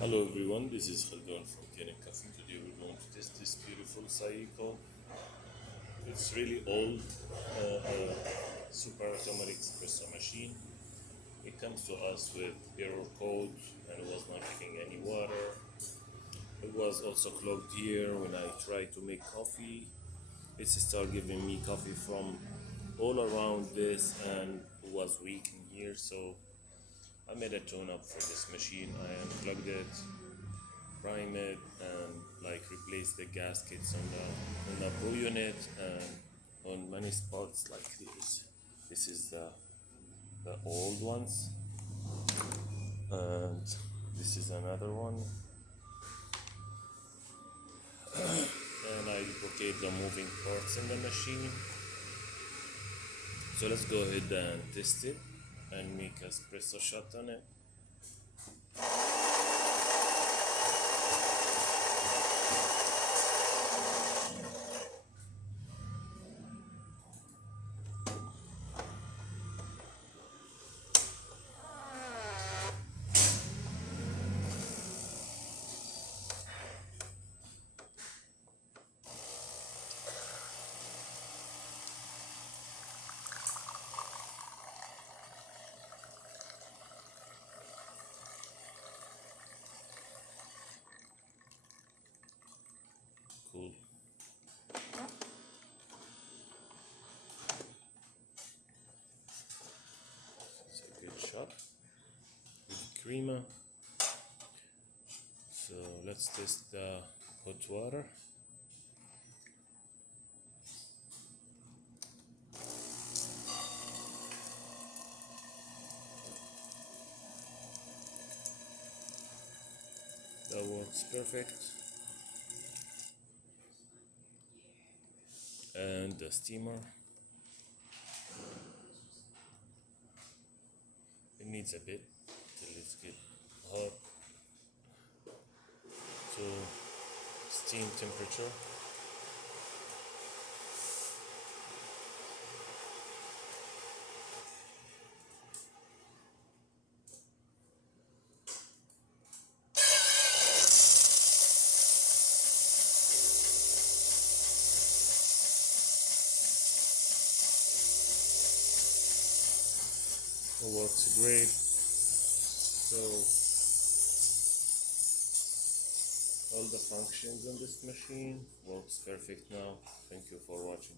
Hello everyone, this is Khaldun from Kanen Coffee. Today we're going to test this beautiful Saeco. It's really old, super automatic espresso machine. It comes to us with error code and it was not getting any water. It was also clogged here when I tried to make coffee. It started giving me coffee from all around this and it was weak in here, so I made a tune up for this machine. I unplugged it, prime it, and like replace the gaskets on the brew unit and on many spots like this. This is the old ones, and this is another one. And I locate the moving parts in the machine. So let's go ahead and test it and make a espresso shot on it. Cool. It's a good shot with creamer. So let's test the hot water. That works perfect. And the steamer. It needs a bit till it's get hot to steam temperature. It works great. So all the functions on this machine works perfect now. Thank you for watching.